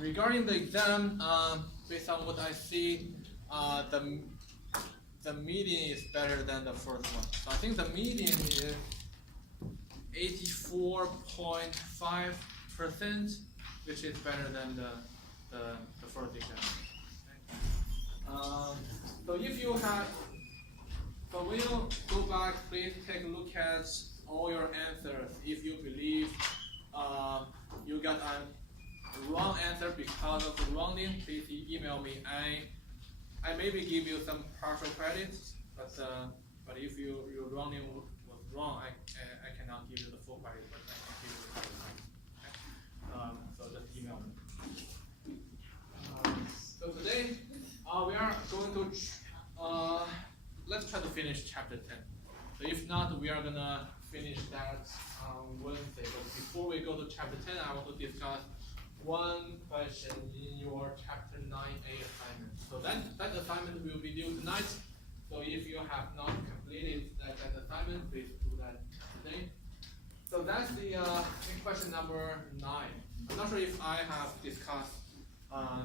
regarding the exam, based on what I see, the median is better than the first one. So I think the median is 84.5%, which is better than the first exam. So if you have, so when you go back, please take a look at all your answers. If you believe you got a wrong answer because of the rounding, please email me. I maybe give you some partial credits, but if your rounding was wrong, I cannot give you the full credit, but I can give you the credit. Okay? So just email me. So today we are going to let's try to finish chapter 10. So if not, we are gonna finish that on Wednesday. But before we go to chapter 10, I want to discuss one question in your chapter 9A assignment. So that assignment will be due tonight. So if you have not completed that assignment, please do that today. So that's the question number 9. I'm not sure if I have discussed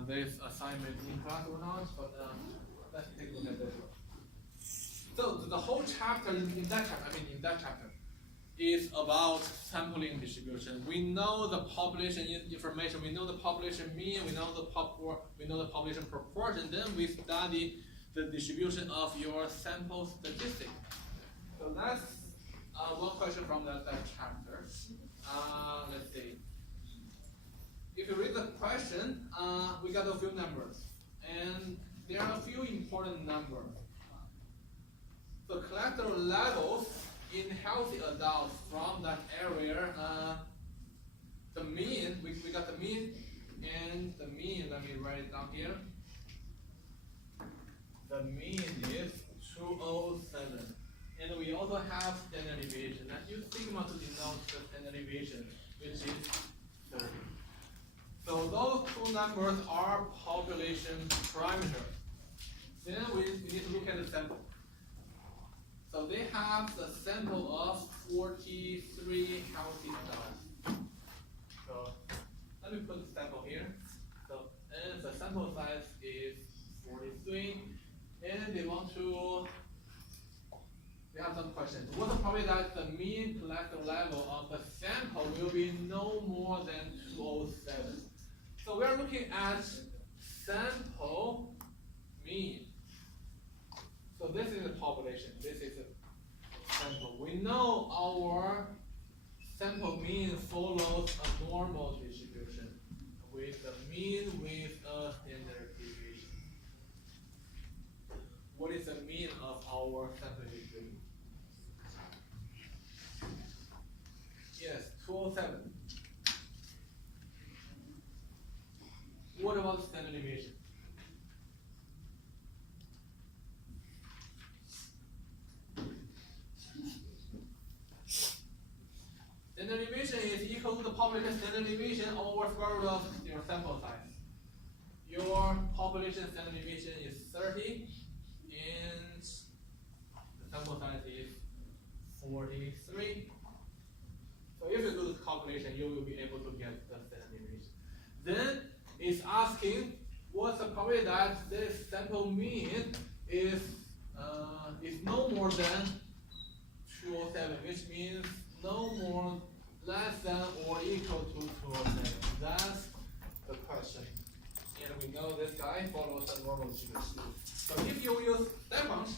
this assignment in class or not, but let's take a look at this one. So the whole chapter in that chapter is about sampling distribution. We know the population information, we know the population mean, we know the population proportion. Then we study the distribution of your sample statistic. So that's one question from that chapter. Let's see. If you read the question, we got a few numbers, and there are a few important numbers. The cholesterol levels in healthy adults from that area, the mean, we got the mean, and the mean, let me write it down here. The mean is 207. And we also have standard deviation. Let's use sigma to denote the standard deviation, which is 30. So those two numbers are population parameters. Then we need to look at the sample. So they have the sample of 43 healthy adults. So let me put the sample here. So and the sample size is 43, and they have some questions. What's the probability that the mean cholesterol level of the sample will be no more than 207? So we are looking at sample mean. So this is the population. This is a sample. We know our sample mean follows a normal distribution with the mean with a standard deviation. What is the mean of our sample distribution? Yes, 207. What about standard deviation? Standard deviation is equal to the population standard deviation over square root of your sample size. Your population standard deviation is 30, and the sample size is 43. So if you do the calculation, you will be able to get the standard deviation. Then it's asking what's the probability that this sample mean is no more than 207, which means no more, less than or equal to 207. That's the question. And we know this guy follows the normal distribution. So if you use that function,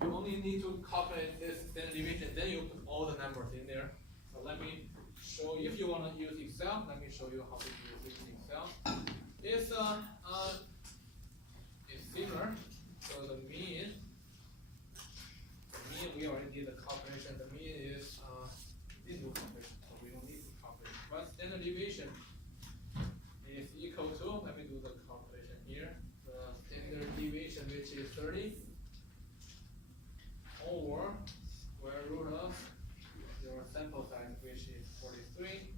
you only need to calculate this standard deviation, then you put all the numbers in there. So let me show you. If you want to use Excel, let me show you how to use it in Excel. It's similar. So the mean, we already did the calculation. The mean is didn't do calculation, so we don't need to calculate. But standard deviation is equal to, let me do the calculation here. The standard deviation, which is 30, over square root of your sample size, which is 43.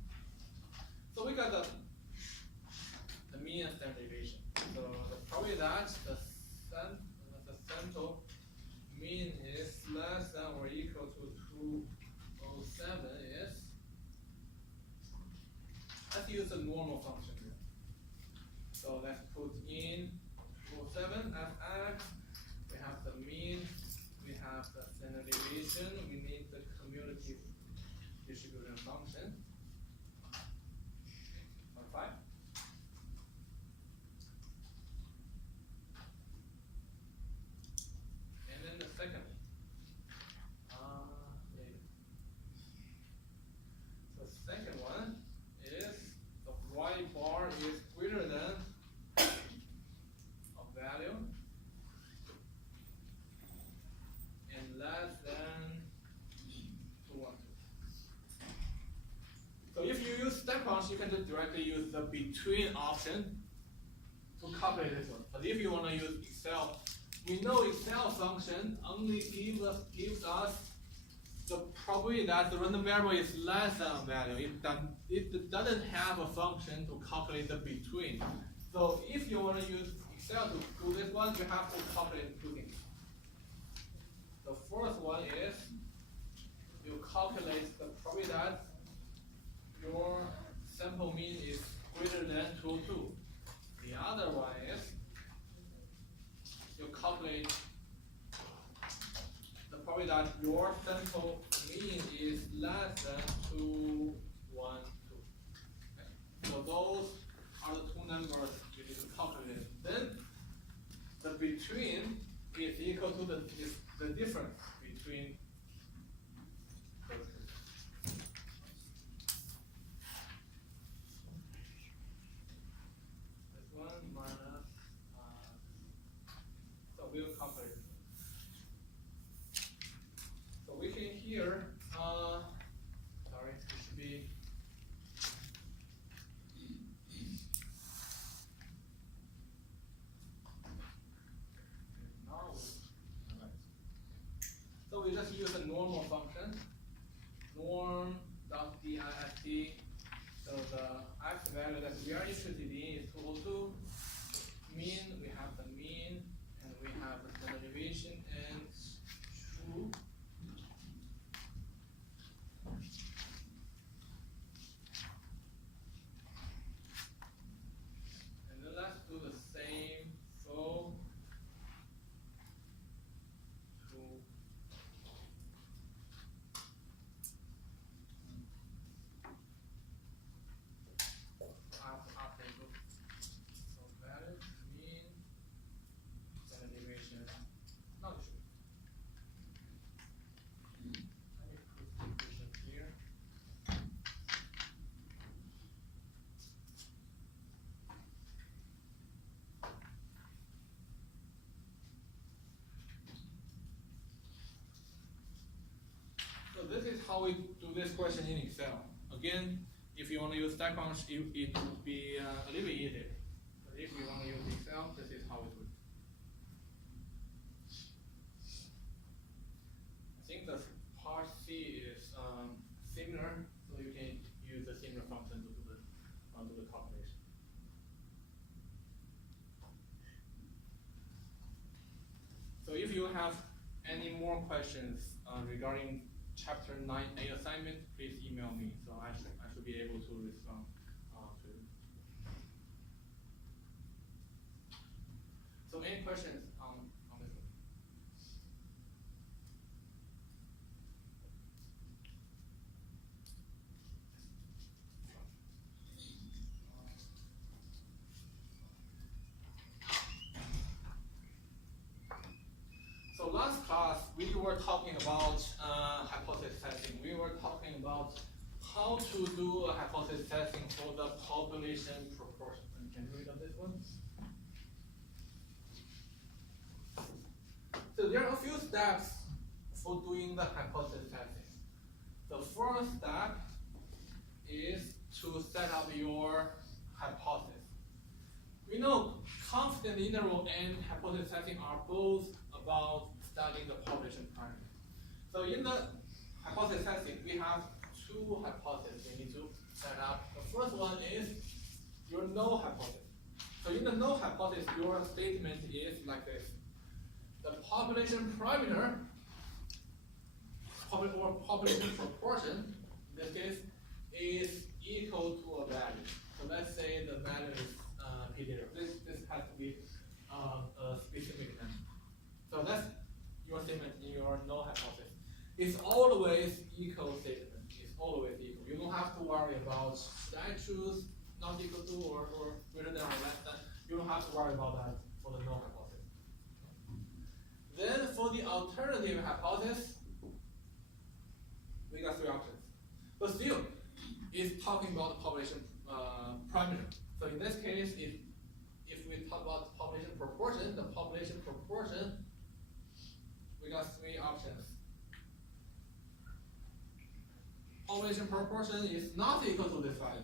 So we got the mean and standard deviation. So the probability that the sample mean is less than or equal to 207 is, let's use the normal normal function here. So let's put in rule 7 as x. We have the mean, we have the standard deviation, we need the cumulative distribution function. 5. And then the second. The second one is the y bar is greater than a value and less than 212. So if you use step function, you can just directly use the between option to calculate this one. But if you want to use Excel, we know Excel function only gives us the probability that the random variable is less than a value. It doesn't have a function to calculate the between. So if you want to use Excel to do this one, you have to calculate two things. The first one is you calculate the probability that your sample mean is greater than 202. The other one is you calculate the probability that your sample mean is less than 212. Okay. So those are the two numbers you need to calculate. Then the between is equal to the difference between those two. This one minus, so we'll calculate. So we can here, sorry, it should be now. So we just use a normal function, norm.dist. So the x value that we are interested in is 202. Mean, we have the mean, and we have the standard deviation and true. And then let's do the same for true. So value, mean, standard deviation, not true. Let me put the equation here. So this is how we do this question in Excel. Again, if you want to use stack function, it would be a little bit easier. But if you want to use Excel, this is how we do it. I think the part C is similar, so you can use the similar function to do the calculation. So if you have any more questions regarding Chapter 9A assignment, please email me. So I should be able to respond to it. So any questions on this one? So last class we were talking about hypothesis testing. We were talking about how to do a hypothesis testing for the population proportion. Can you read up this one? So there are a few steps for doing the hypothesis testing. The first step is to set up your hypothesis. We know confidence interval and hypothesis testing are both about studying the population parameter. So in the hypothesis testing, we have two hypotheses we need to set up. The first one is your null hypothesis. So in the null hypothesis, your statement is like this. The population parameter, or population proportion, in this case, is equal to a value. So let's say It's always equal statement. It's always equal. You don't have to worry about should I choose not equal to or greater than or less than. You don't have to worry about that for the null hypothesis. Then for the alternative hypothesis, we got three options. But still, it's talking about the population parameter. So in this case, if we talk about the population proportion, we got three options. Population proportion is not equal to this value,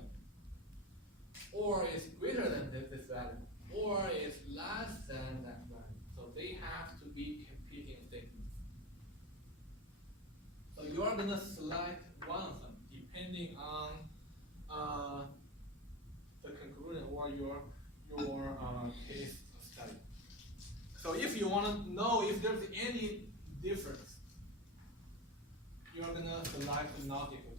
or is greater than this value, or is less than that value. So they have to be competing statements. So you are going to select one of them depending on the conclusion or your case study. So if you want to know if there's any difference, you are going to select not equal to.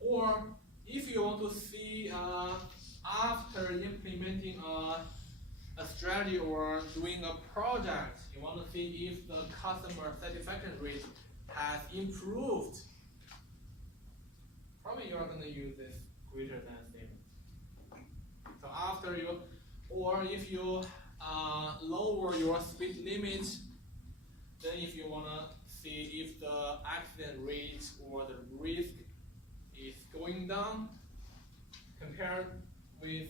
Or if you want to see after implementing a strategy or doing a project, you want to see if the customer satisfaction rate has improved, probably you are going to use this greater than statement. So after you, or if you lower your speed limit, then if you want to see if the accident rate or the risk is going down compared with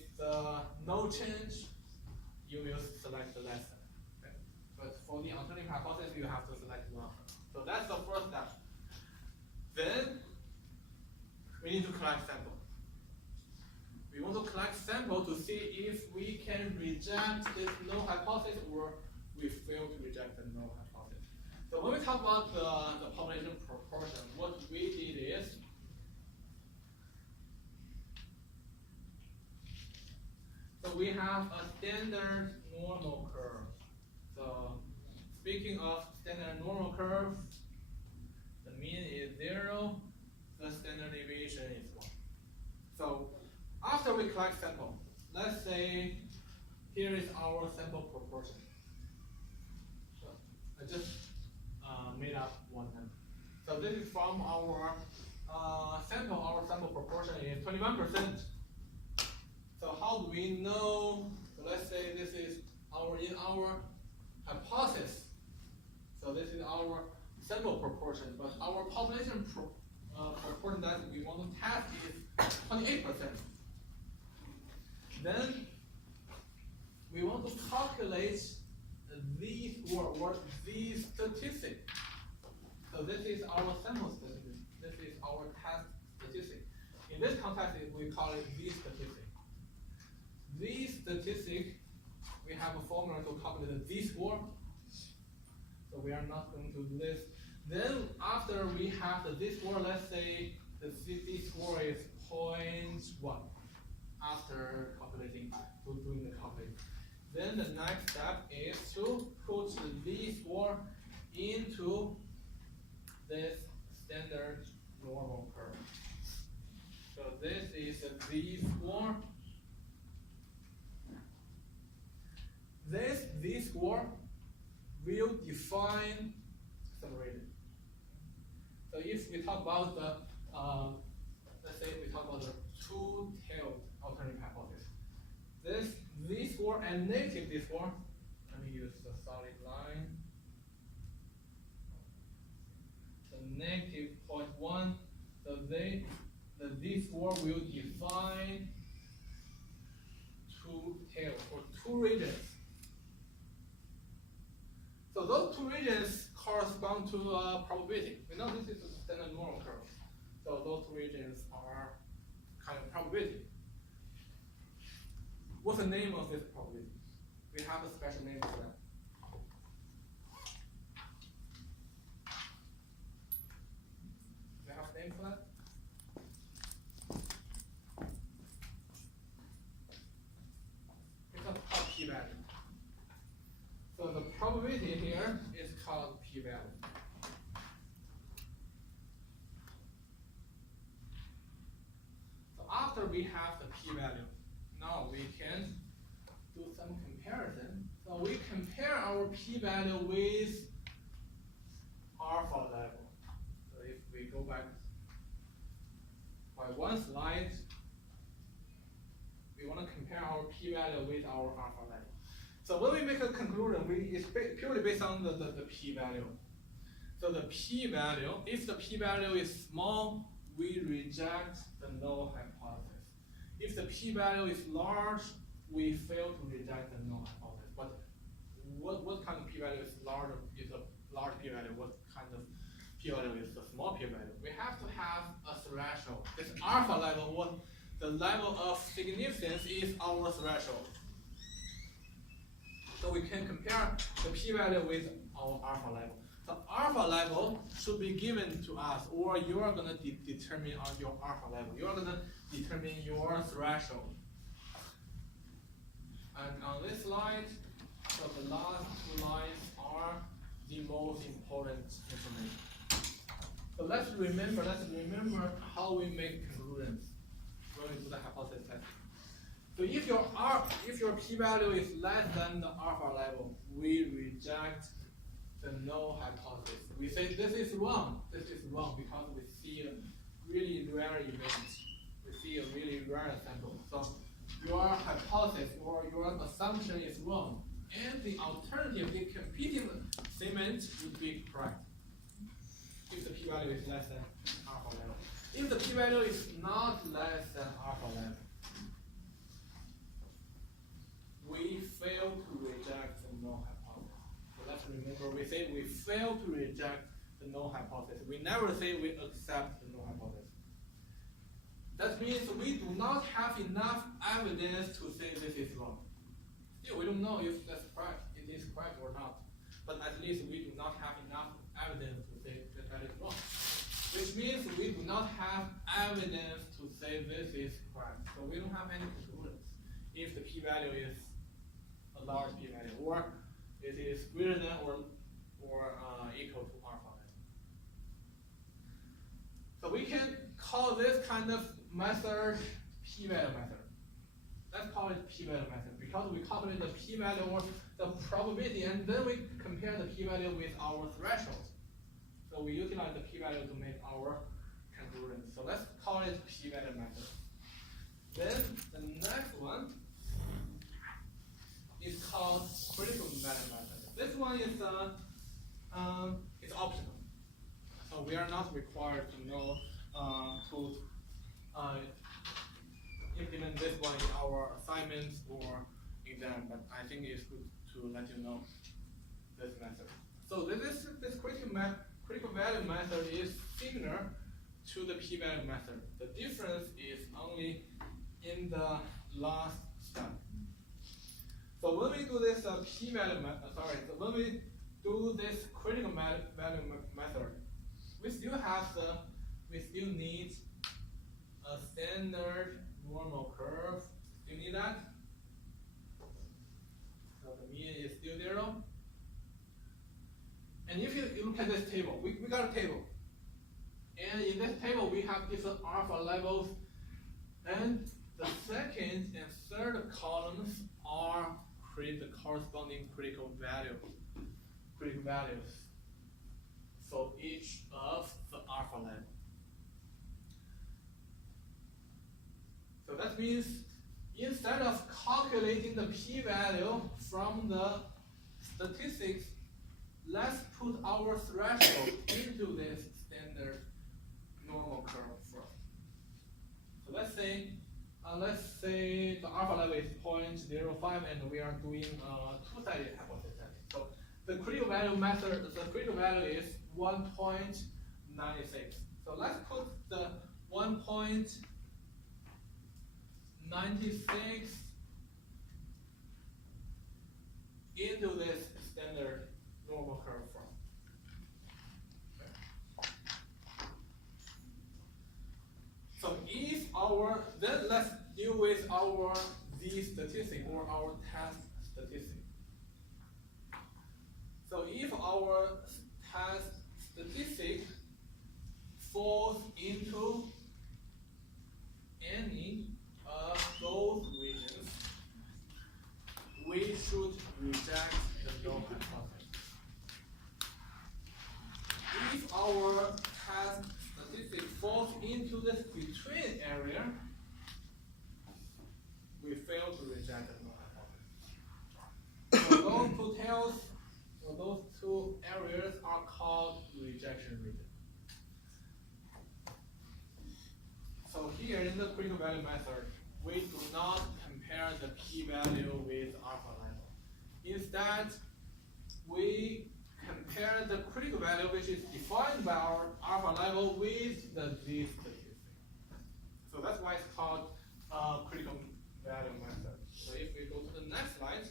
no change, you will select the less than. Okay. But for the alternative hypothesis, you have to select one. So that's the first step. Then we need to collect sample. We want to collect sample to see if we can reject this null hypothesis or we fail to reject the null hypothesis. So when we talk about the population proportion, what we did is so we have a standard normal curve. So speaking of standard normal curve, the mean is 0, the standard deviation is 1. So after we collect sample, let's say here is our sample proportion. So I just made up one number. So this is from our sample. Our sample proportion is 21%. So how do we know? So let's say this is in our hypothesis. So this is our sample proportion, but our population proportion that we want to test is 28%. Then we want to calculate these or these statistics. So this is our sample statistic. This is our test statistic. In this context, we call it Z statistic. Z statistic, we have a formula to calculate the Z-score. So we are not going to do this. Then after we have the Z-score, let's say the Z-score is 0.1 after calculating, doing the calculation. Then the next step is to put the Z-score into this standard normal curve. So this is the Z-score. This Z-score will define some rating. So if we talk about the, let's say we talk about the two-tailed alternative hypothesis. This Z-score and negative Z-score, let me use the solid line. So negative 0.1, so the Z-score will define two tails or two regions. So those two regions correspond to probability. We know this is a standard normal curve. So those two regions are kind of probability. What's the name of this probability? We have a special name for that. Do you have a name for that? It's called p-value. So the probability here is called p-value. So after we have the p-value, now we can do some comparison. So we compare our p-value with alpha level. So if we go back by one slide, we want to compare our p-value with our alpha level. So when we make a conclusion, it's purely based on the p-value. So the p-value, if the p-value is small, we reject the null hypothesis. If the p-value is large, we fail to reject the null hypothesis. But what kind of p-value is large? Is a large p-value? What kind of p-value is a small p-value? We have to have a threshold. This alpha level, what the level of significance is our threshold. So we can compare the p-value with our alpha level. The alpha level should be given to us, or you are going to determine on your alpha level. You are going to determine your threshold. And on this slide, so the last two lines are the most important information. So let's remember how we make conclusions when we do the hypothesis testing. So if your p-value is less than the alpha level, we reject the null hypothesis. We say this is wrong. This is wrong because we see a really rare event. We see a really rare sample. So your hypothesis or your assumption is wrong. And the alternative, the competing statement would be correct if the p-value is less than alpha level. If the p-value is not less than alpha level, we fail to reject the null hypothesis. So let's remember, we say we fail to reject the null hypothesis. We never say we accept the null hypothesis. That means we do not have enough evidence to say this is wrong. Still, we don't know if that's correct, it is correct or not. But at least we do not have enough evidence to say that is wrong. Which means we do not have evidence to say this is correct. So we don't have any conclusions if the p-value is a large p-value, or it is greater than or equal to alpha level. So we can call this kind of method p-value method. Let's call it p-value method because we calculate the p-value or the probability, and then we compare the p-value with our threshold. So we utilize the p-value to make our conclusion. So let's call it p-value method. Then the next one is called critical value method. This one is it's optional. So we are not required to know to implement this one in our assignments or exam, but I think it's good to let you know this method. So this critical value method is similar to the p-value method. The difference is only in the last step. So when we do this p-value method, so when we do this critical value method, we still need a standard normal curve. Do you need that? So the mean is still 0. And if you look at this table, we got a table. And in this table, we have different alpha levels. And the second and third columns are the corresponding critical values for each of the alpha level. So that means instead of calculating the p-value from the statistics, let's put our threshold into this standard normal curve first. So let's say the alpha level is 0.05 and we are doing two-sided hypothesis testing. So the critical value method, the critical value is 1.96. So let's put the 1.96 into this standard normal curve form. Okay. So if then let's deal with our z statistic or our test statistic. So if our test statistic falls into any of those regions, we should reject the null hypothesis. in the critical value method, we do not compare the p-value with alpha level. Instead, we compare the critical value, which is defined by our alpha level, with the z statistic. So that's why it's called critical value method. So if we go to the next slide,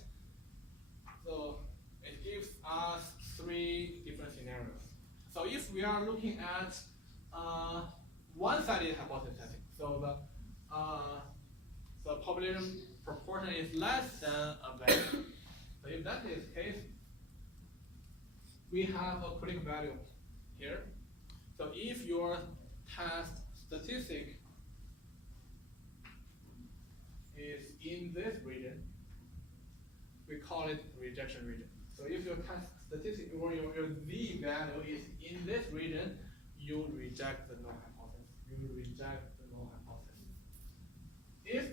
so it gives us 3 different scenarios. So if we are looking at one-sided hypothesis testing, so the population proportion is less than a value. So if that is the case, we have a critical value here. So if your test statistic is in this region, we call it rejection region. So if your test statistic or your z value is in this region, you reject the null hypothesis. You reject the null hypothesis. If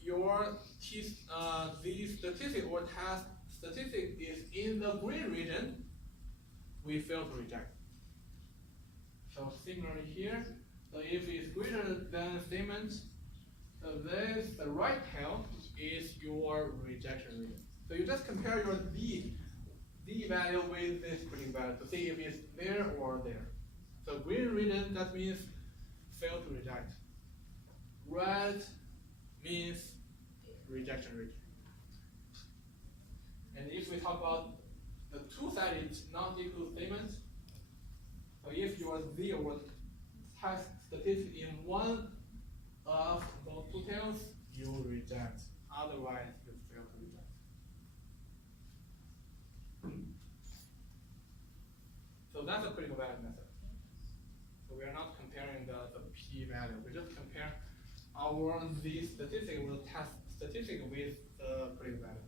your z statistic or test statistic is in the green region, we fail to reject. So similarly here, so if it's greater than statement, so this, the right tail is your rejection region. So you just compare your z value with this critical value to see if it's there or there. So green region, that means fail to reject. Red means rejection region. And if we talk about the two-sided non-equal statements, so if your z or test statistic in one of those two tails, you reject. Otherwise, you fail to reject. So that's a critical value method. So we are not comparing the p-value. We just compare our z statistic with test statistic with the critical value.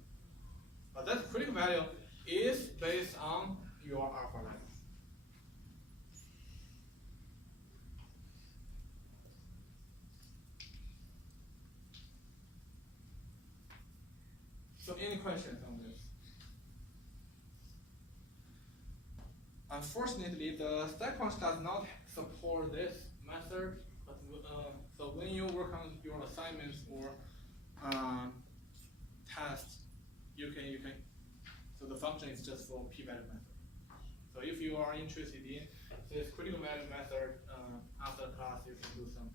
But that critical value is based on your alpha level. So any questions on this? Unfortunately, the StatQuant does not support this method. But, so when you work on your assignments or tests, you can. So the function is just for p-value method. So if you are interested in this critical value method after class, you can do some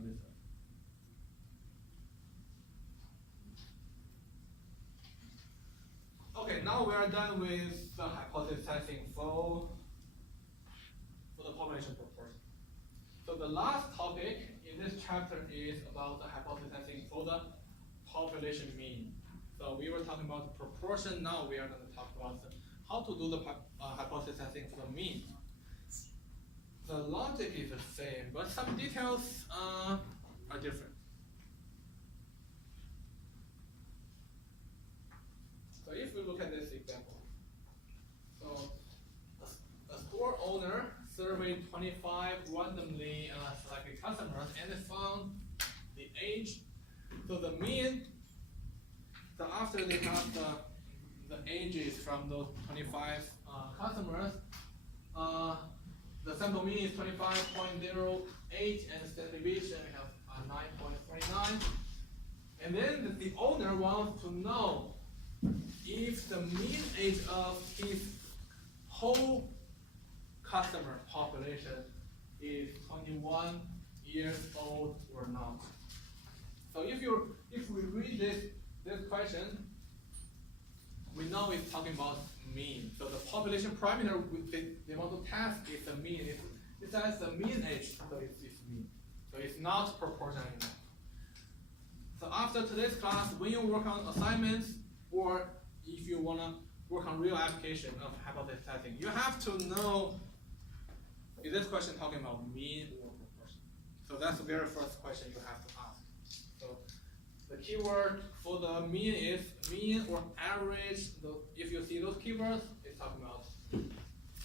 research. Okay, now we are done with the hypothesis testing for the population proportion. So the last topic in this chapter is about the hypothesis testing for the population mean. So we were talking about the proportion. Now we are going to talk about how to do the hypothesis testing for the mean. The logic is the same, but some details are different. So if we look at this example, so a store owner surveyed 25 randomly selected customers and found the age. So the mean, so after they have the ages from those 25 customers, the sample mean is 25.08 and standard deviation we have 9.29. And then the owner wants to know if the mean age of his whole customer population is 21 years old or not. So if we read this question, we know it's talking about mean. So the population parameter they want to test is the mean. It says the mean age, so it's mean. So it's not proportional anymore. So after today's class, when you work on assignments, or if you want to work on real application of hypothesis testing, you have to know, is this question talking about mean or proportion? So that's the very first question you have to ask. So the keyword for the mean is mean or average. If you see those keywords, it's talking about.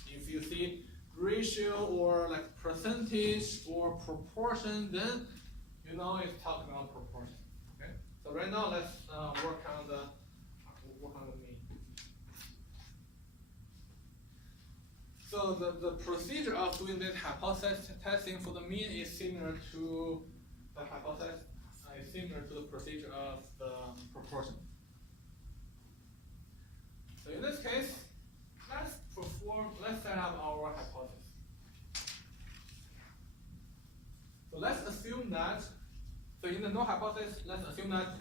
If you see ratio or like percentage or proportion, then you know it's talking about proportion. Okay. So right now let's work on the mean. So the procedure of doing this hypothesis testing for the mean is similar to the hypothesis is similar to the procedure of the proportion. So in this case, let's set up our hypothesis. So let's assume that, so in the null hypothesis, let's assume that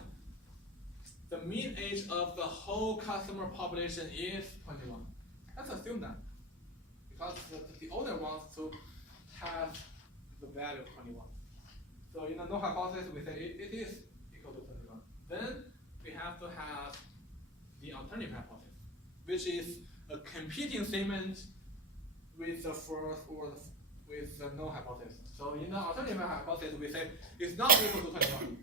the mean age of the whole customer population is 21. Let's assume that, because the owner wants to have the value of 21. So in the null hypothesis, we say it is equal to 21. Then we have to have the alternative hypothesis, which is a competing statement with the first or with the null hypothesis. So in the alternative hypothesis, we say it's not equal to 21.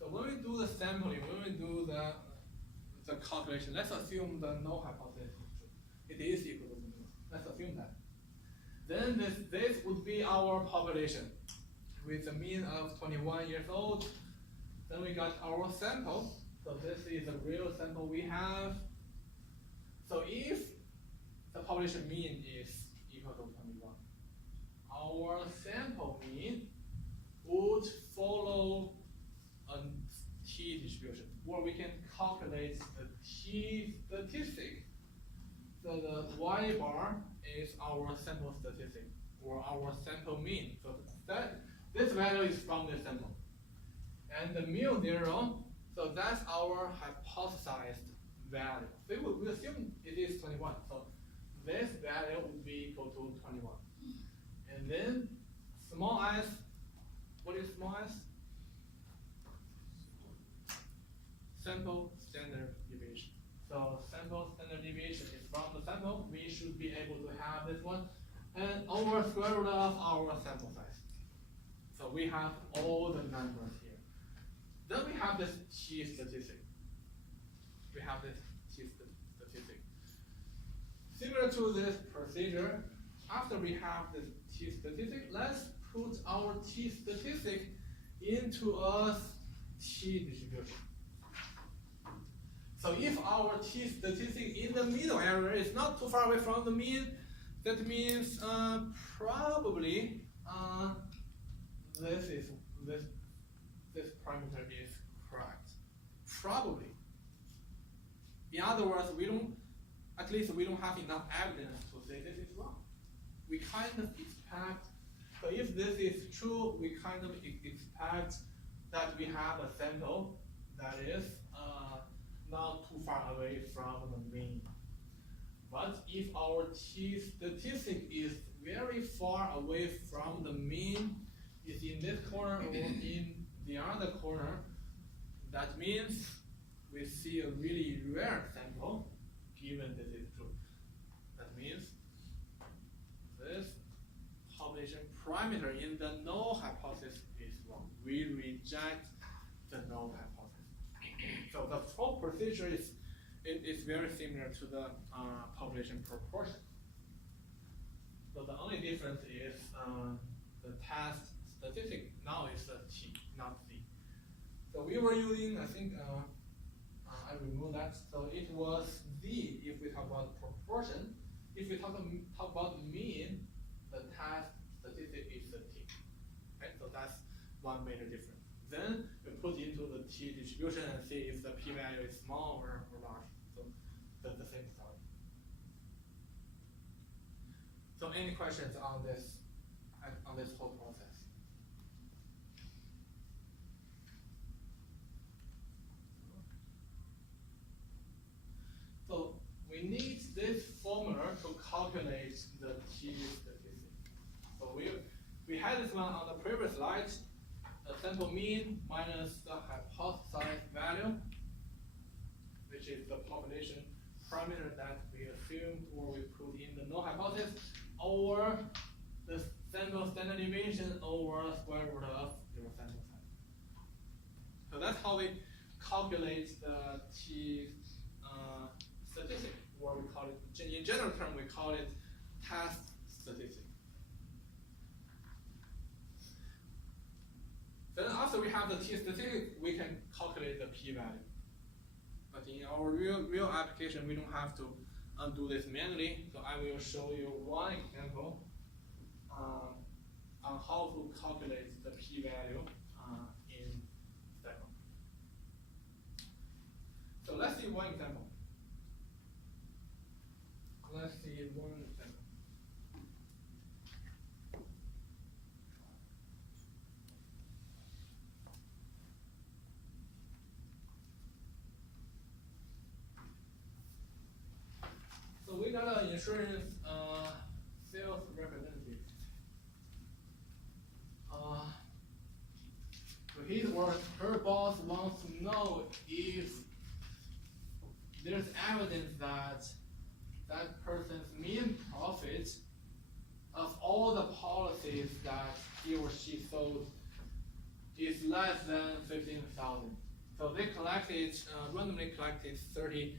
So when we do the sampling, when we do the calculation, let's assume the null hypothesis is true. It is equal to 21. Let's assume that. Then this would be our population with a mean of 21 years old. Then we got our sample. So this is a real sample we have. So if the population mean is equal to 21, our sample mean would follow a t distribution, where we can calculate the t statistic. So the y bar is our sample statistic, or our sample mean. So this value is from the sample. And the mu 0, so that's our hypothesized value. So we assume it is 21. So this value would be equal to 21. And then small s, what is small s? Sample standard deviation. So sample standard deviation is from the sample. We should be able to have this one, and over square root of our sample size. So we have all the numbers here. Then we have this t statistic. We have this t statistic. Similar to this procedure, after we have this t statistic, let's put our t statistic into a t distribution. So if our t statistic in the middle area is not too far away from the mean, that means probably this parameter is correct. Probably. In other words, at least we don't have enough evidence to say this is wrong. We kind of expect, so if this is true, we kind of expect that we have a sample that is not too far away from the mean. But if our t statistic is very far away from the mean, is in this corner or in the other corner, that means we see a really rare sample, given this is true. That means this population parameter in the null hypothesis is wrong. We reject the null hypothesis. So the whole procedure is very similar to the population proportion. So the only difference is the test statistic now is a t, not c. So we were using, I think, I removed that. So it was z if we talk about proportion. If we talk about mean, the test statistic is the t. Okay, so that's one major difference. Then we put into the t distribution and see if the p-value is small or large. So that's the same story. So any questions on this whole process? So we need this formula to calculate the t statistic. So we had this one on the previous slide. The sample mean minus the hypothesized value, which is the population parameter that we assumed or we put in the null hypothesis, over the sample standard deviation over square root of your sample size. So that's how we calculate the t statistic, or we call it, in general term, we call it test statistic. Then after we have the t statistic, we can calculate the p-value. But in our real application, we don't have to do this manually. So I will show you one example. on how to calculate the p-value in StatCom. So let's see one example. Let's see one example. So we got an insurance sales representative. So his or her boss wants to know if there's evidence that that person's mean profit of all the policies that he or she sold is less than 15,000. So they collected, randomly collected 30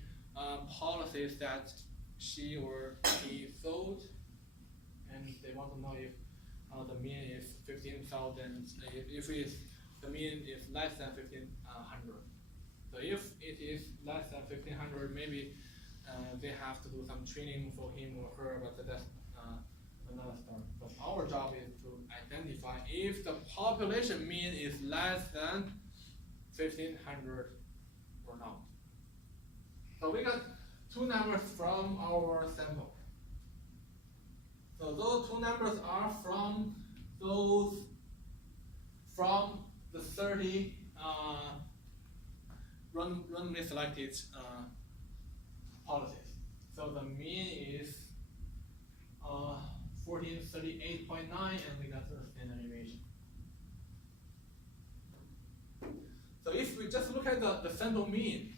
policies that she or he sold, and they want to know if the mean is 15,000, if the mean is less than 1,500. So if it is less than 1,500, maybe they have to do some training for him or her, but that's another story. But our job is to identify if the population mean is less than 1,500 or not. So we got two numbers from our sample. So those two numbers are from the 30 randomly selected policies. So the mean is 1438.9, and we got the standard deviation. So if we just look at the sample mean,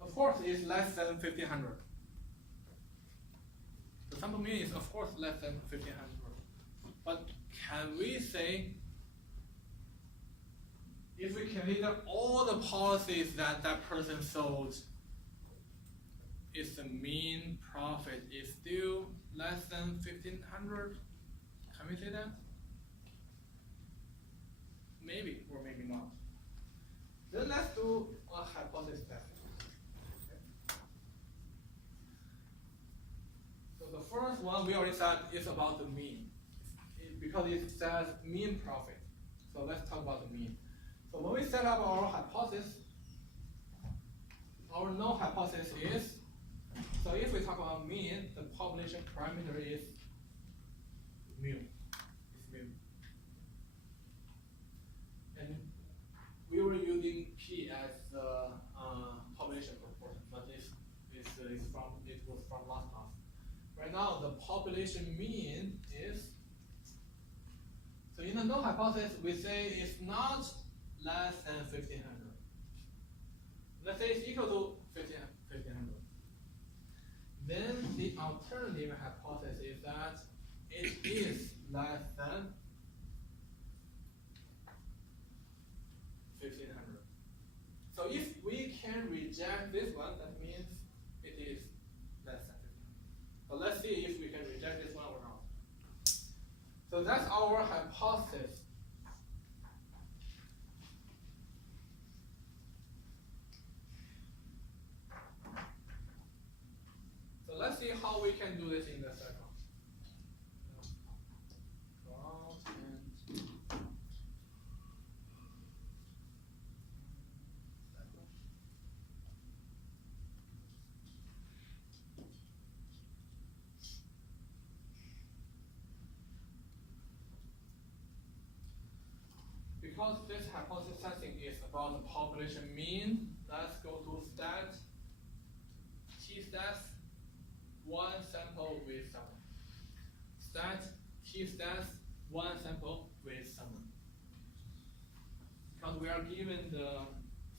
of course it's less than 1,500. The sample mean is of course less than 1,500. But can we say, if we consider all the policies that that person sold, is the mean profit is still less than 1,500? Can we say that? Maybe or maybe not. Then let's do a hypothesis test. Okay. So the first one we already said is about the mean, because it says mean profit. So let's talk about the mean. So when we set up our hypothesis, our null hypothesis is, so if we talk about mean, the population parameter is mu. It's mu. And we were using P as the population proportion, but it was from last class. Right now, the population mean is, so in the null hypothesis, we say it's not less than 1,500. Let's say it's equal to 1,500. Then the alternative hypothesis is that it is less than 1,500. So if we can reject this one, that means it is less than 1,500. But let's see if we can reject this one or not. So that's our hypothesis. So let's see how we can do this in the circle. Because this hypothesis testing is about the population mean, let's go to stat t-stats one sample with someone. Stat t-stats one sample with someone. Because we are given the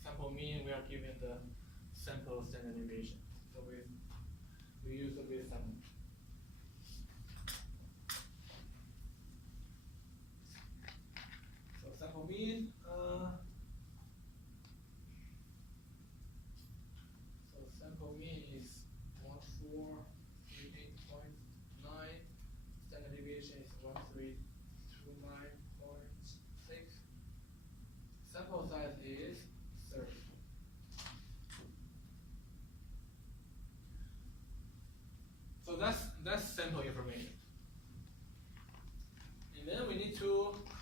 sample mean, we are given the sample standard deviation. So we use the with someone. So sample mean, so sample mean is 1438.9. Standard deviation is 1329.6. Sample size is 30.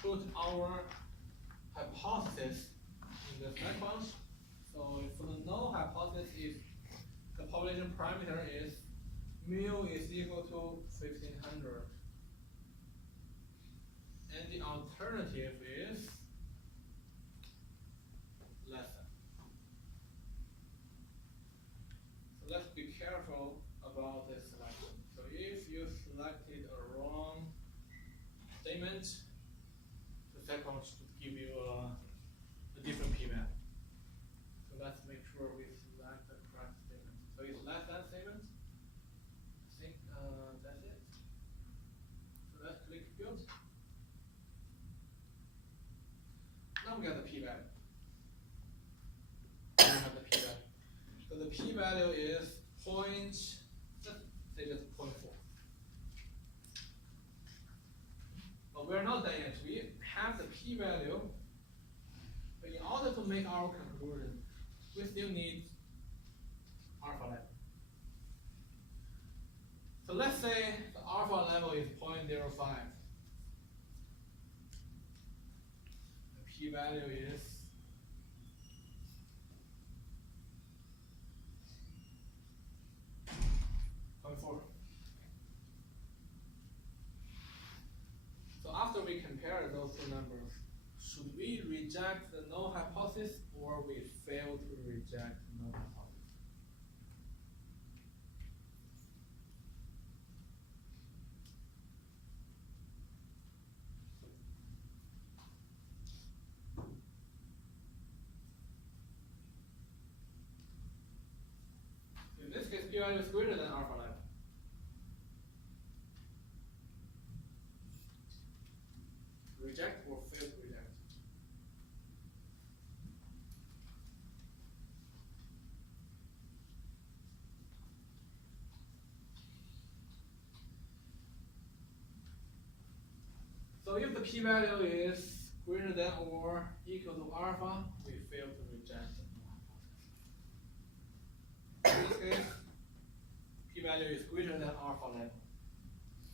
put our hypothesis in the sequence. So for the null hypothesis, is the population parameter is mu is equal to 1500, and the alternative is less than. So let's be careful about this selection. So if you selected a wrong statement, the sequence should give you a different p-value. So let's make sure we select the correct statement. So it's less than statement. I think that's it. So let's click build. Now we got the p-value. We have the p-value. So the p-value is let's say just 0.4. But we're not done yet. We have the p-value, but in order to make our conclusion, we still need alpha level. So let's say the alpha level is 0.05. The p-value is 0.4. So after we compare those two numbers, should we reject the null hypothesis or we fail to reject the null hypothesis? In this case, p-value is greater than alpha level. Reject or fail to reject? So if the p-value is greater than or equal to alpha, we fail to reject the null hypothesis. In this case, p-value is greater than alpha level.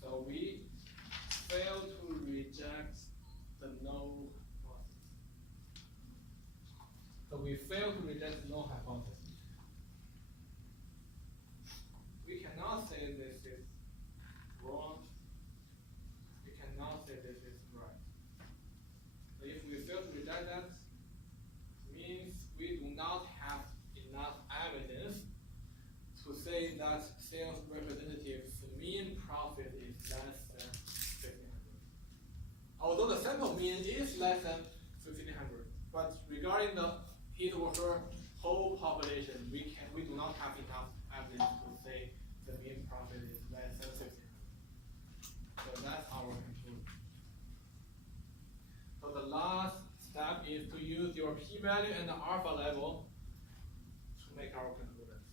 So we fail to reject the null hypothesis. So we fail to reject the null hypothesis. We cannot say this is wrong. We cannot say this is right. So if we fail to reject that, means we do not have enough evidence to say that sales representative's mean profit is less than 1500. Although the sample mean is less than 1500, but regarding his or her whole population, we do not have enough evidence to say the mean profit is less than 1500. So that's our conclusion. So the last step is to use your p-value and the alpha level to make our conclusions.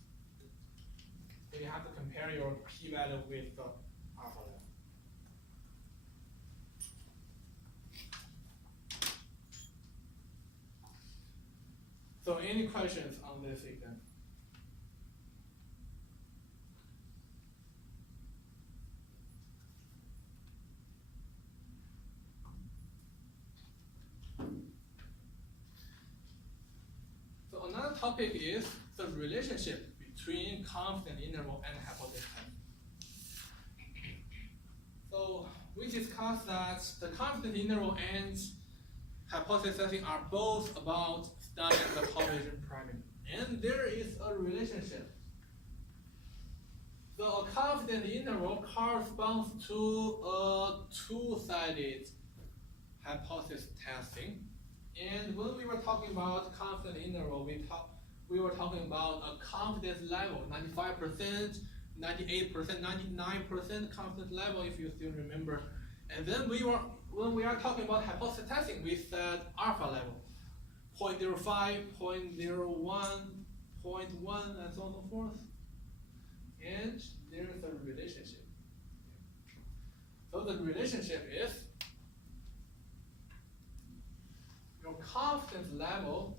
So you have to compare your p-value with the alpha level. So any questions on this example? So another topic is the relationship between confidence interval and hypothesis testing. So we discussed that the confidence interval and hypothesis testing are both about studying the population parameter, and there is a relationship. So a confidence interval corresponds to a two-sided hypothesis testing. And when we were talking about confidence interval, we were talking about a confidence level, 95%, 98%, 99% confidence level, if you still remember. And then when we are talking about hypothesis testing, we said alpha level, 0.05, 0.01, 0.1, and so on and so forth. And there is a relationship. So the relationship is your confidence level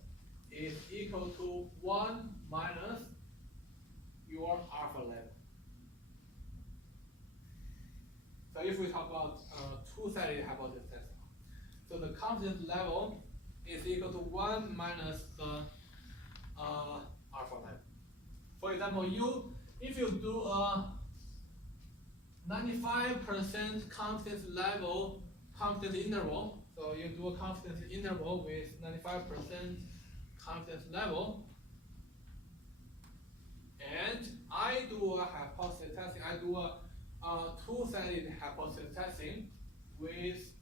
is equal to 1 minus your alpha level. So if we talk about two-sided hypothesis testing, So the confidence level is equal to 1 minus the alpha level. For example, if you do a 95% confidence level confidence interval, so you do a confidence interval with 95% confidence level, and I do a hypothesis testing, I do a two-sided hypothesis testing with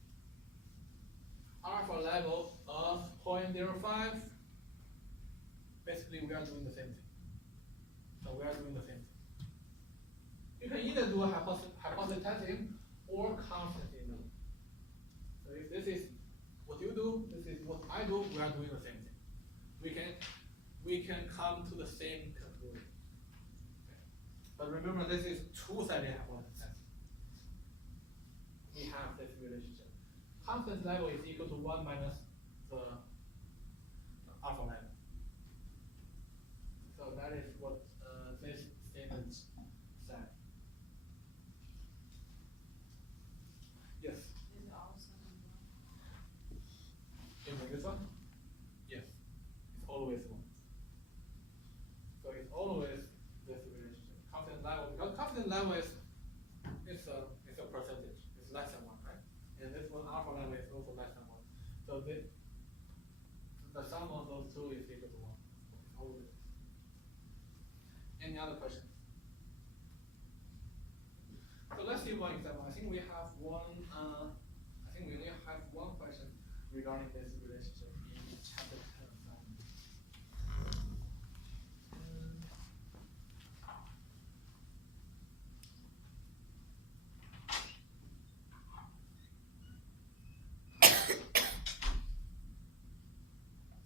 alpha level of 0.05, basically we are doing the same thing. So we are doing the same thing. You can either do a hypothesis testing or confidence interval. So if this is what you do, this is what I do, we are doing the same thing. We can come to the same conclusion. Okay. But remember, this is two-sided hypothesis testing. We have this relationship. Confidence level is equal to 1 minus the alpha level. So that is what this statement said. Yes? Is it also In this one? Yes. It's always one. So it's always this relationship. Confidence level, because confidence level is a percentage. It's less than 1, right? And this one alpha level is also less than 1. So the sum of those two is equal to 1. It's always. Any other questions? So let's see one example. I think we have one. I think we only have one question regarding this relationship in chapter 10.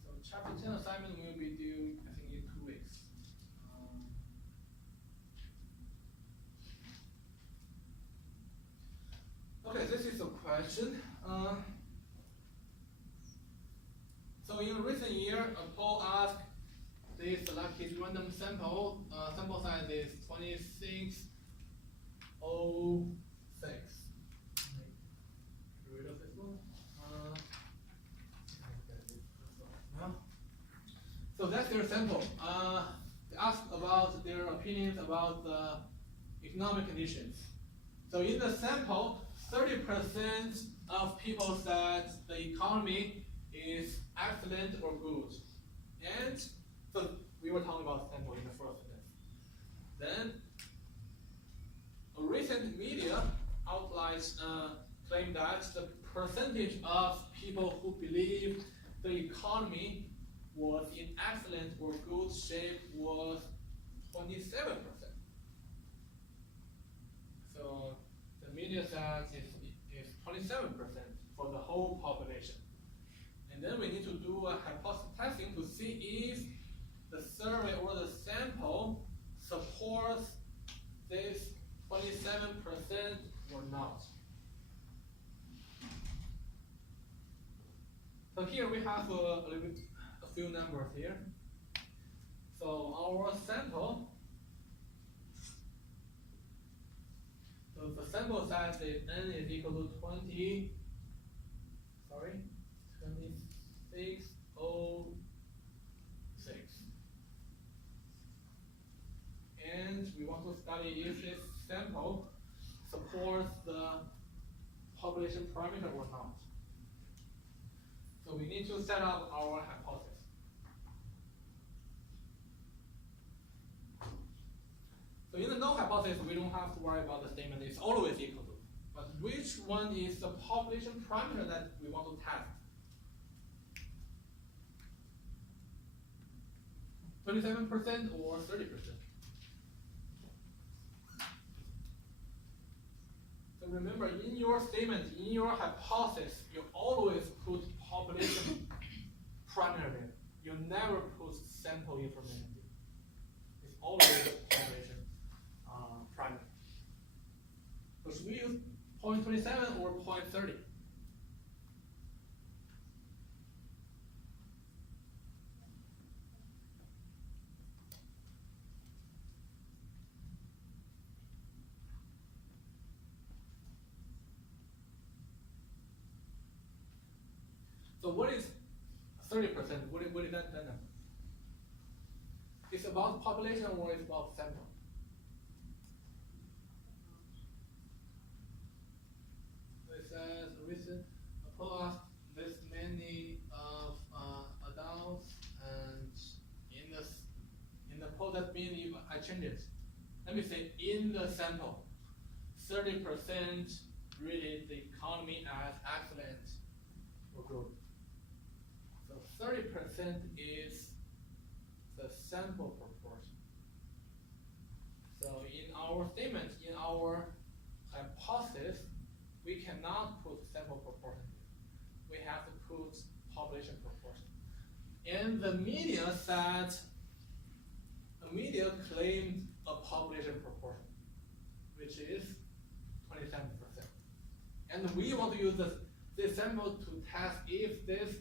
So chapter 10 assignment will be due, I think, in 2 weeks. Okay, this is a question. So in a recent year, a poll asked, they select his random sample. Sample size is 2606. Get rid of this one. So that's their sample. They asked about their opinions about the economic conditions. So in the sample, 30% of people said the economy is excellent or good. And so we were talking about sample in the first sentence. Then a recent media outlets claim that the percentage of people who believe the economy was in excellent or good shape was 27%. So the media says it's 27% for the whole population. And then we need to do a hypothesis testing to see if the survey or the sample supports this 27% or not. So here we have a few numbers here. So our sample, so the sample size is n is equal to 2606. And we want to study if this sample supports the population parameter or not. So we need to set up our hypothesis. So in the null hypothesis, we don't have to worry about the statement, it's always equal to. But which one is the population parameter that we want to test? 27% or 30%? So remember, in your statement, in your hypothesis, you always put population parameter there. You never put sample information there. It's always population parameter. So should we use 0.27 or 0.30? what is 30%? What is that number? It's about population or it's about sample? It says recent plus this many of adults, and in the poll that means I change it. Let me say in the sample, 30% rated the economy as excellent or good. So 30% is the sample proportion. So in our statement, in our hypothesis, we cannot put sample proportion here. We have to put population proportion. And the media said, the media claimed a population proportion, which is 27%. And we want to use this sample to test if this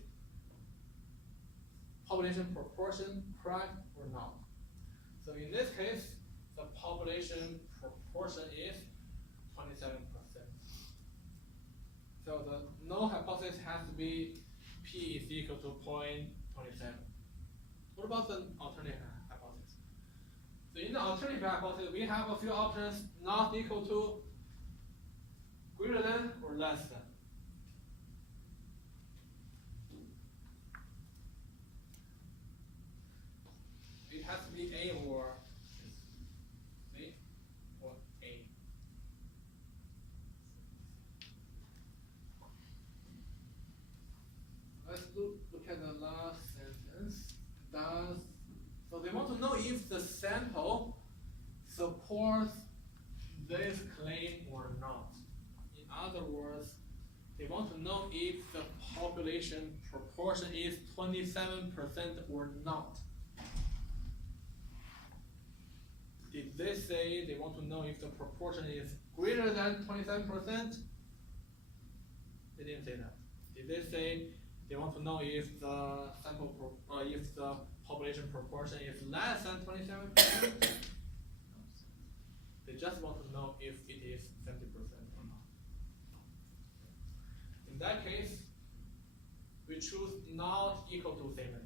population proportion correct or not. So in this case, the population proportion is 27%. So the null hypothesis has to be p is equal to 0.27. What about the alternative hypothesis? So in the alternative hypothesis, we have a few options: not equal to, greater than, or less than. It has to be A or B or A. Let's look at the last sentence. So they want to know if the sample supports this claim or not. In other words, they want to know if the population proportion is 27% or not. Did they say they want to know if the proportion is greater than 27%? They didn't say that. Did they say they want to know if the if the population proportion is less than 27%? They just want to know if it is 70% or not. In that case, we choose not equal to statement.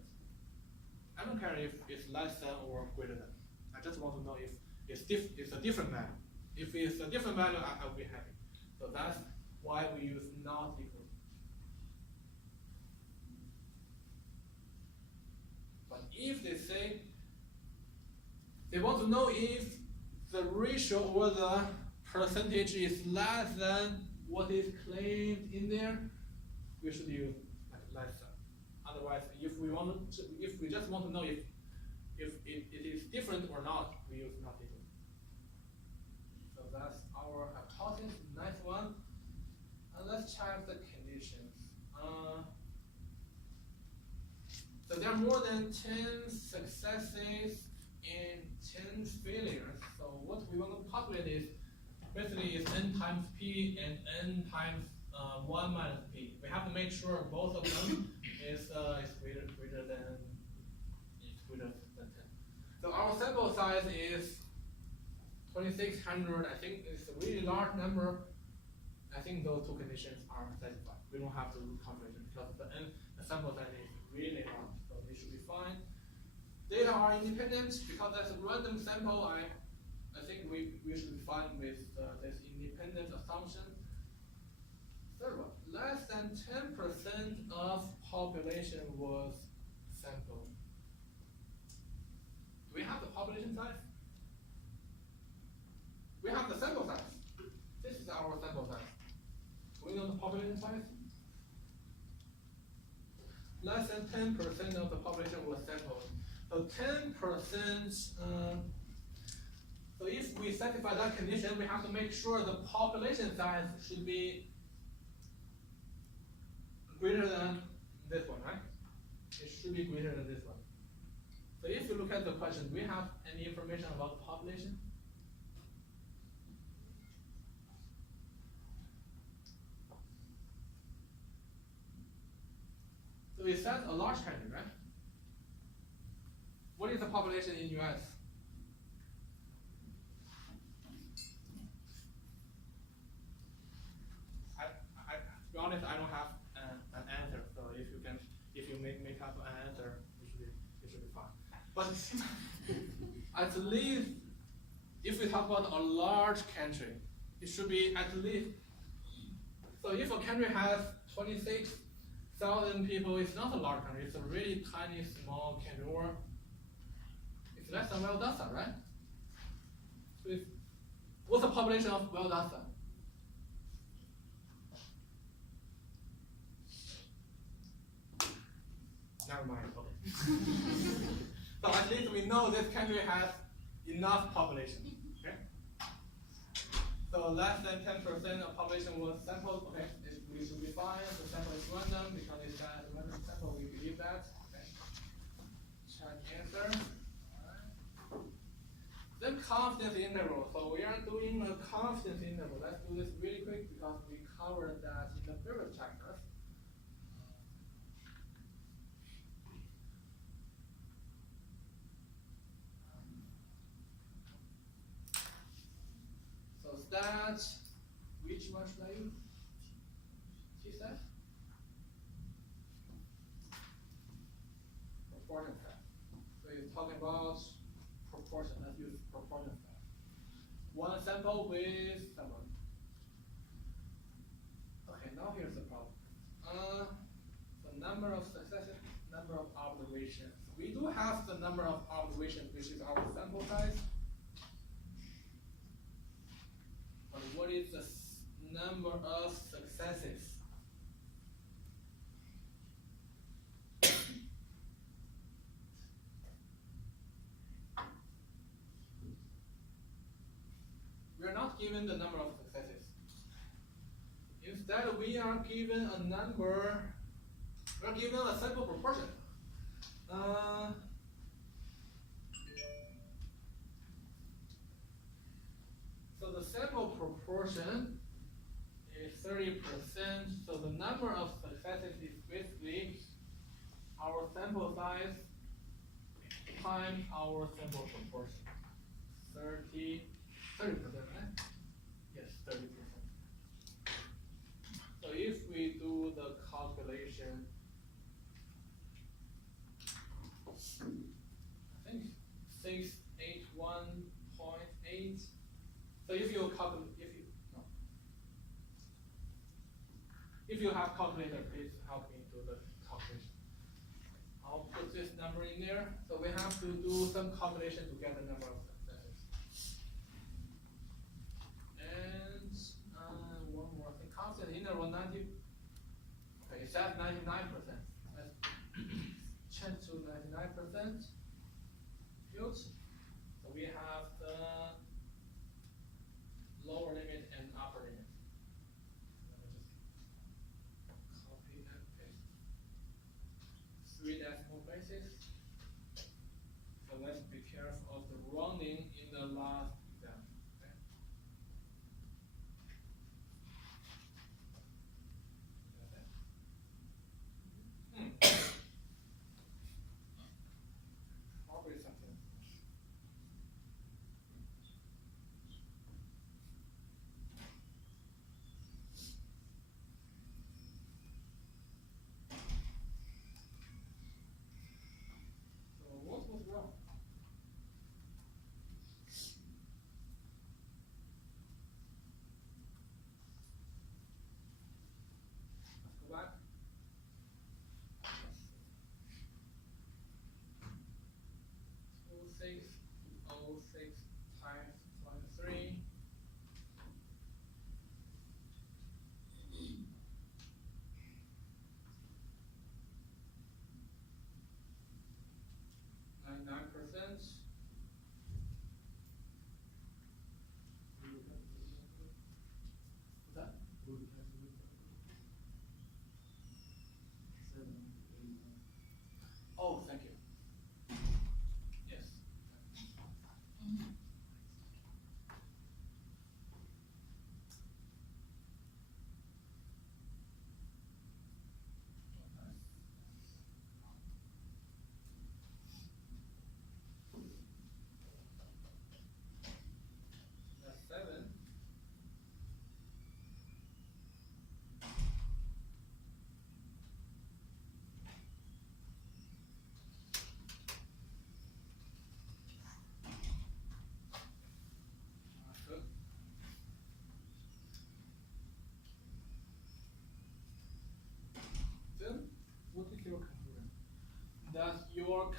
I don't care if it's less than or greater than. I just want to know if it's a different value. If it's a different value, I'll be happy. So that's why we use not equal. But if they say they want to know if the ratio or the percentage is less than what is claimed in there, we should use less than. Otherwise, if we just want to know if it is different or not, we use not equal. So that's our hypothesis. Nice one. And let's check the conditions. So there are more than 10 successes and 10 failures. So what we want to calculate is basically is n times p and n times 1 minus p. We have to make sure both of them is greater than 10. So our sample size is 2600. I think it's a really large number. I think those two conditions are satisfied. We don't have to calculate it because the sample size is really large, so they should be fine. Data are independent because that's a random sample. I think we should be fine with this independent assumption. Third one, less than 10% of population was sampled. Do we have the population size? We have the sample size. This is our sample size. Do we know the population size? Less than 10% of the population was sampled. So 10%, so if we satisfy that condition, we have to make sure the population size should be greater than this one, right? It should be greater than this one. So if you look at the question, do we have any information about the population? So it says a large country, right? What is the population in US? To be honest, I don't have an answer. So if you can have an answer, it should be fine. But at least, if we talk about a large country, it should be at least. So if a country has 26,000 people, it's not a large country. It's a really tiny, small country, or it's less than Valdosta, right? So what's the population of Valdosta? Never mind. Okay. So at least we know this country has enough population. Okay. So less than 10% of population was sampled. Okay, we should be fine. The sample is random because it's a random sample. We believe that. Okay. Check answer. Alright. Then confidence interval. So we are doing a confidence interval. Let's do this really quick because we covered that in the previous chapter. So that, which one should I use? T-set? Proportion set. So you're talking about proportion. Let's use proportion set. One sample with someone. Okay, now here's the problem. The number of successes, number of observations. We do have the number of observations, which is our sample size. But what is the number of successes? We are not given the number of successes. Instead, we are given a number, we are given a sample proportion. So the sample proportion is 30%. So the number of successes is basically our sample size times our sample proportion. 30%, right? Yes, 30%. So if we do the calculation, I think 681.8. So if you calculate, if you have calculator, please help me do the calculation. I'll put this number in there. So we have to do some calculation to get the number of successes. And one more thing, constant interval 90. Okay, it's at 99%. Let's change to 99%. Field. So we have the lower limit and upper limit. Let me just copy and paste. 3 decimal places. So let's be careful of the wrong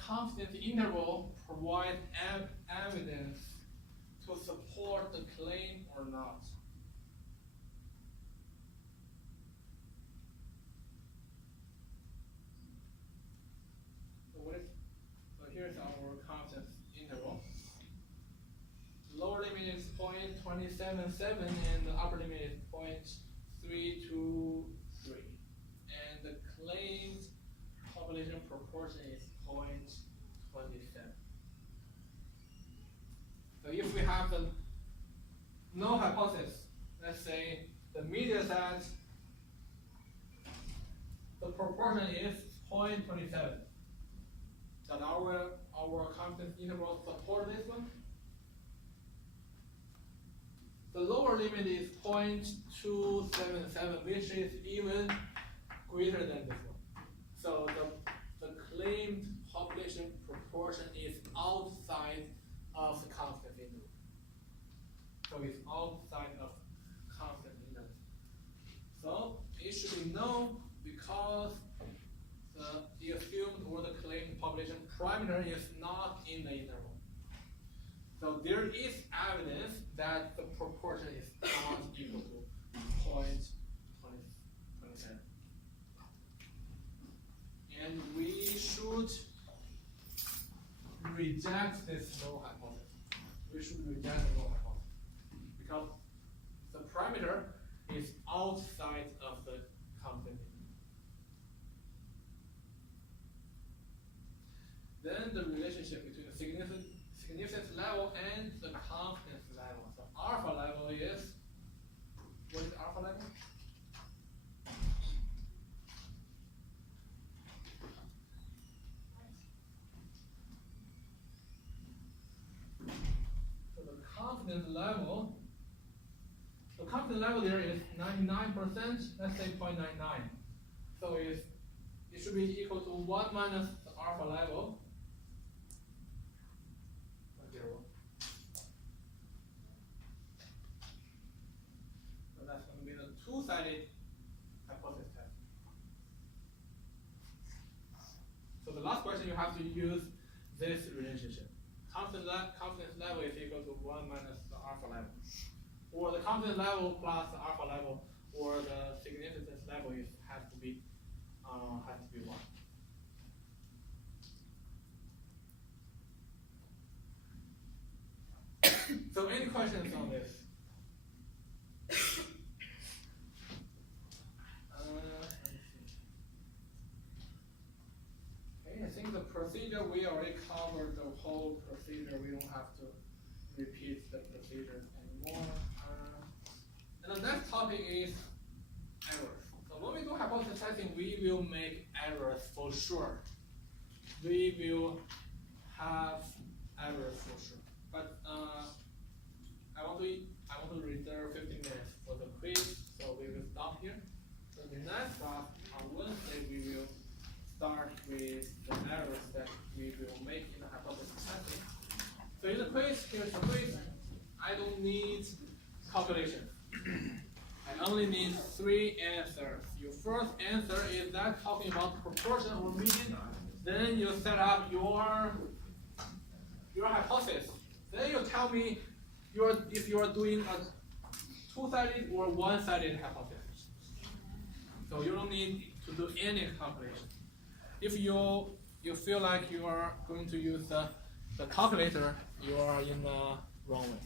confidence interval provide evidence to support the claim or not? So here's our confidence interval. The lower limit is 0.277 and the upper limit is 0.323. And the claimed population proportion is 0.27. So if we have the null hypothesis, let's say the media set, the proportion is 0.27. Does our confidence interval support this one? The lower limit is 0.277, which is even greater than this one. So the claimed population proportion is outside of the confidence interval. So it's outside of confidence interval. So it should be no because the assumed or the claimed population parameter is not in the interval. So there is evidence that the proportion is not equal to 0.27. And we should reject this null hypothesis. We should reject the null hypothesis because the parameter is outside of the confidence interval. Then the relationship between the significance level and the confidence level. So alpha level is, what is alpha level? So the confidence level there is 99%, let's say 0.99. So it should be equal to 1 minus the alpha level. 0. So that's going to be the two-sided hypothesis test. So the last question you have to use this relationship. Confidence level is equal to 1 minus the alpha level. Or the confidence level plus the alpha level, or the significance level has to be 1. So any questions on this? Okay, I think the procedure, we already covered the whole procedure. We don't have to repeat the procedure anymore. And the next topic is errors. So when we do hypothesis testing, we will make errors for sure. We will have errors for sure. But I want to reserve 15 minutes for the quiz, so we will stop here. So the next class on Wednesday we will start with the errors that we will make in the hypothesis testing. So in the quiz, here's the quiz. I don't need calculation. I only need 3 answers. Your first answer is that talking about proportion or median. Then you set up your hypothesis. Then you tell me if you are doing a two-sided or one-sided hypothesis. So you don't need to do any calculation. If you feel like you are going to use the calculator, you are in the wrong way.